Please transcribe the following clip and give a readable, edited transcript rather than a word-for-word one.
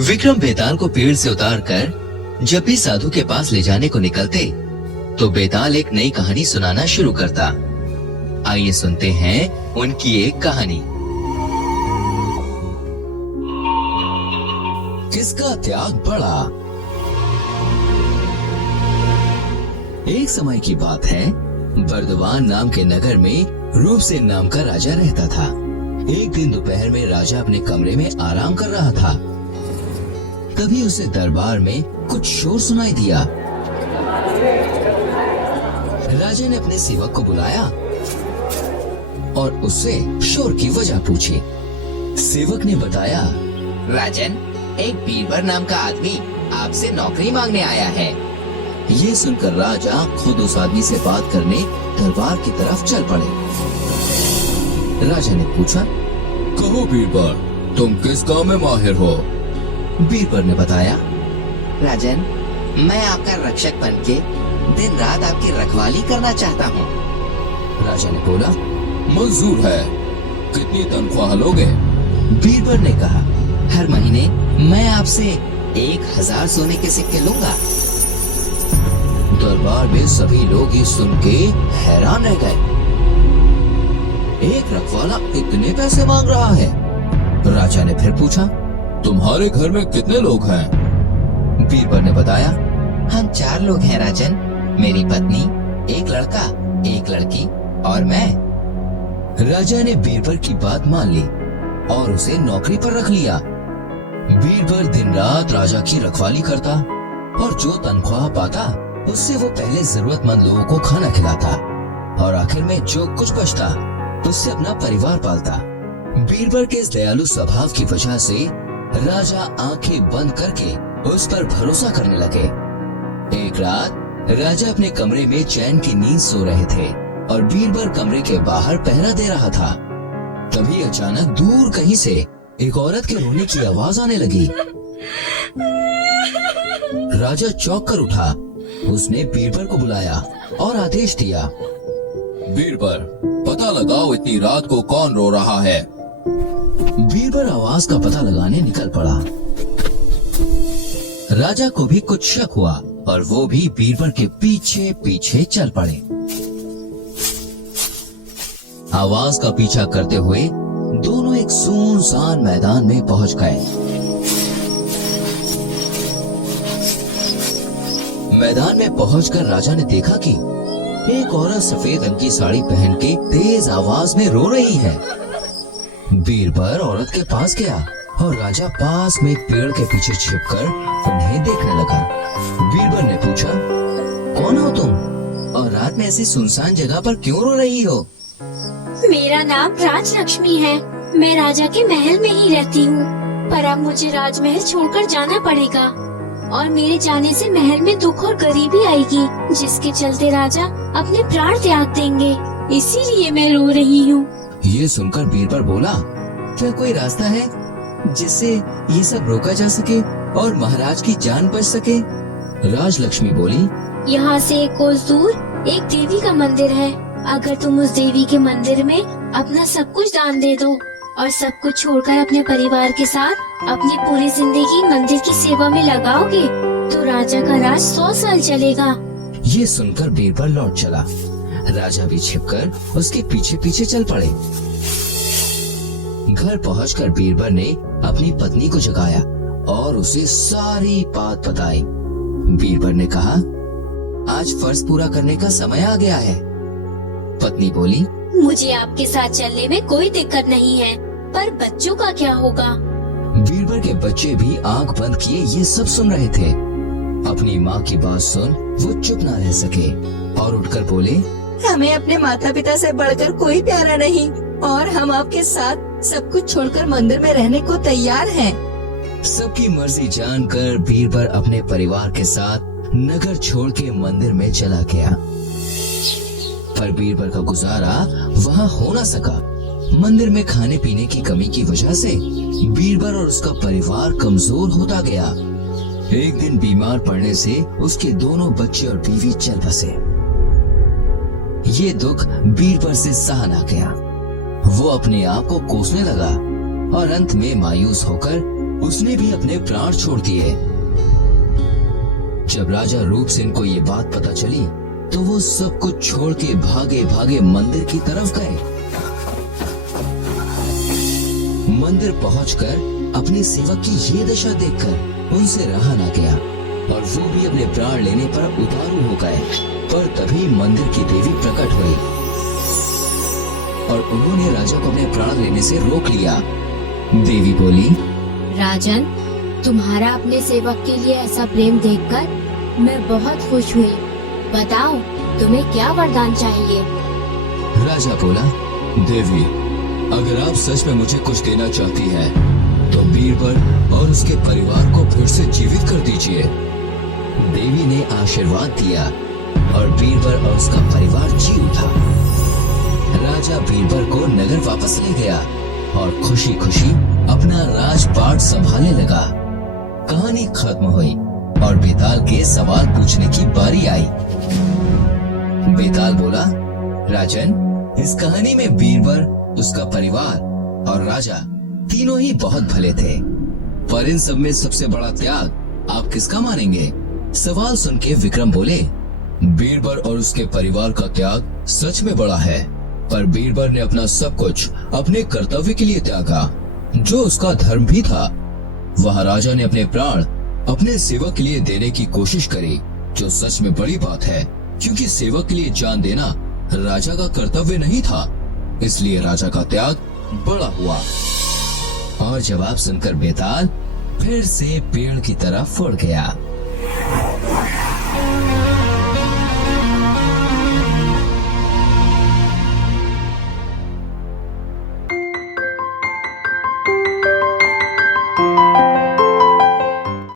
विक्रम बेताल को पेड़ से उतारकर जब भी साधु के पास ले जाने को निकलते तो बेताल एक नई कहानी सुनाना शुरू करता। आइए सुनते हैं उनकी एक कहानी। किसका त्याग बड़ा। एक समय की बात है, बर्दवान नाम के नगर में रूपसेन नाम का राजा रहता था। एक दिन दोपहर में राजा अपने कमरे में आराम कर रहा था। तभी उसे दरबार में कुछ शोर सुनाई दिया। राजा ने अपने सेवक को बुलाया और उससे शोर की वजह पूछी। सेवक ने बताया, राजन, एक बीरबल नाम का आदमी आपसे नौकरी मांगने आया है। ये सुनकर राजा खुद उस आदमी से बात करने दरबार की तरफ चल पड़े। राजा ने पूछा, कहो बीरबल, तुम किस काम में माहिर हो? बीरबल ने बताया, राजन, मैं आपका रक्षक बनके दिन रात आपकी रखवाली करना चाहता हूँ। राजा ने बोला, मंजूर है। कितनी तनख्वाह लोगे? बीरबल ने कहा, हर महीने मैं आपसे 1000 सोने के सिक्के लूंगा। दरबार में सभी लोग ये सुन के हैरान रह गए। एक रखवाला इतने पैसे मांग रहा है। राजा ने फिर पूछा, तुम्हारे घर में कितने लोग हैं? बीरबल ने बताया, हम 4 लोग हैं राजन। मेरी पत्नी, एक लड़का, एक लड़की और मैं। राजा ने बीरबल की बात मान ली और उसे नौकरी पर रख लिया। बीरबल दिन रात राजा की रखवाली करता और जो तनख्वाह पाता उससे वो पहले जरूरतमंद लोगों को खाना खिलाता और आखिर में जो कुछ बचता उससे अपना परिवार पालता। बीरबल के इस दयालु स्वभाव की वजह से राजा आंखें बंद करके उस पर भरोसा करने लगे। एक रात राजा अपने कमरे में चैन की नींद सो रहे थे और बीरबल कमरे के बाहर पहरा दे रहा था। तभी अचानक दूर कहीं से एक औरत के रोने की आवाज आने लगी। राजा चौंक कर उठा। उसने बीरबल को बुलाया और आदेश दिया, बीरबल, पता लगाओ इतनी रात को कौन रो रहा है। बीरबल आवाज का पता लगाने निकल पड़ा। राजा को भी कुछ शक हुआ और वो भी बीरबल के पीछे पीछे चल पड़े। आवाज का पीछा करते हुए दोनों एक सुनसान मैदान में पहुंच गए। मैदान में पहुंचकर राजा ने देखा कि एक औरत सफेद रंग की साड़ी पहन के तेज आवाज में रो रही है। बीरबल औरत के पास गया और राजा पास में एक पेड़ के पीछे छिपकर उन्हें देखने लगा। बीरबल ने पूछा, कौन हो तुम और रात में ऐसी सुनसान जगह पर क्यों रो रही हो? मेरा नाम राजलक्ष्मी है। मैं राजा के महल में ही रहती हूँ, पर अब मुझे राजमहल छोड़कर जाना पड़ेगा और मेरे जाने से महल में दुख और गरीबी आएगी, जिसके चलते राजा अपने प्राण त्याग देंगे। इसीलिए मैं रो रही हूँ। ये सुनकर बीरबल बोला, क्या कोई रास्ता है जिससे ये सब रोका जा सके और महाराज की जान बच सके? राजलक्ष्मी बोली, यहाँ से एक कोस दूर एक देवी का मंदिर है। अगर तुम उस देवी के मंदिर में अपना सब कुछ दान दे दो और सब कुछ छोड़कर अपने परिवार के साथ अपनी पूरी जिंदगी मंदिर की सेवा में लगाओगे तो राजा का राज 100 साल चलेगा। ये सुनकर बीरबल लौट चला। राजा भी छिपकर उसके पीछे पीछे चल पड़े। घर पहुंचकर बीरबल ने अपनी पत्नी को जगाया और उसे सारी बात बताई। बीरबल ने कहा, आज फर्ज पूरा करने का समय आ गया है। पत्नी बोली, मुझे आपके साथ चलने में कोई दिक्कत नहीं है, पर बच्चों का क्या होगा? बीरबल के बच्चे भी आंख बंद किए ये सब सुन रहे थे। अपनी माँ की बात सुन वो चुप न रह सके और उठकर बोले, हमें अपने माता पिता से बढ़कर कोई प्यारा नहीं और हम आपके साथ सब कुछ छोड़कर मंदिर में रहने को तैयार हैं। सबकी मर्जी जानकर बीरबल अपने परिवार के साथ नगर छोड़ के मंदिर में चला गया। पर बीरबल का गुजारा वहाँ हो न सका। मंदिर में खाने पीने की कमी की वजह से बीरबल और उसका परिवार कमजोर होता गया। एक दिन बीमार पड़ने से उसके दोनों बच्चे और बीवी चल बसे। ये दुख बीरबल से सहा न गया। वो अपने आप को कोसने लगा और अंत में मायूस होकर उसने भी अपने प्राण छोड़ दिए। जब राजा रूपसेन को ये बात पता चली तो वो सब कुछ छोड़ के भागे भागे मंदिर की तरफ गए। मंदिर पहुंचकर अपने सेवक की ये दशा देखकर उनसे रहा ना गया और वो भी अपने प्राण लेने पर उतारू हो गए। पर तभी मंदिर की देवी प्रकट हुई और उन्होंने राजा को अपने प्राण लेने से रोक लिया। देवी बोली, राजन, तुम्हारा अपने सेवक के लिए ऐसा प्रेम देखकर मैं बहुत खुश हुई। बताओ, तुम्हें क्या वरदान चाहिए? राजा बोला, देवी, अगर आप सच में मुझे कुछ देना चाहती हैं, तो बीरबल और उसके परिवार को फिर से जीवित कर दीजिए। देवी ने आशीर्वाद दिया और बीरबल और उसका परिवार जी उठा। राजा बीरबल को नगर वापस ले गया और खुशी खुशी अपना राजपाट संभालने लगा। कहानी खत्म हुई और बेताल के सवाल पूछने की बारी आई। बेताल बोला, राजन, इस कहानी में बीरबल, उसका परिवार और राजा तीनों ही बहुत भले थे, पर इन सब में सबसे बड़ा त्याग आप किसका मानेंगे? सवाल सुन के विक्रम बोले, बीरबल और उसके परिवार का त्याग सच में बड़ा है, पर बीरबल ने अपना सब कुछ अपने कर्तव्य के लिए त्यागा, जो उसका धर्म भी था। वह राजा ने अपने प्राण अपने सेवक के लिए देने की कोशिश करी, जो सच में बड़ी बात है, क्योंकि सेवक के लिए जान देना राजा का कर्तव्य नहीं था, इसलिए राजा का त्याग बड़ा हुआ। और जवाब सुनकर बेताल फिर से पेड़ की तरफ उड़ गया।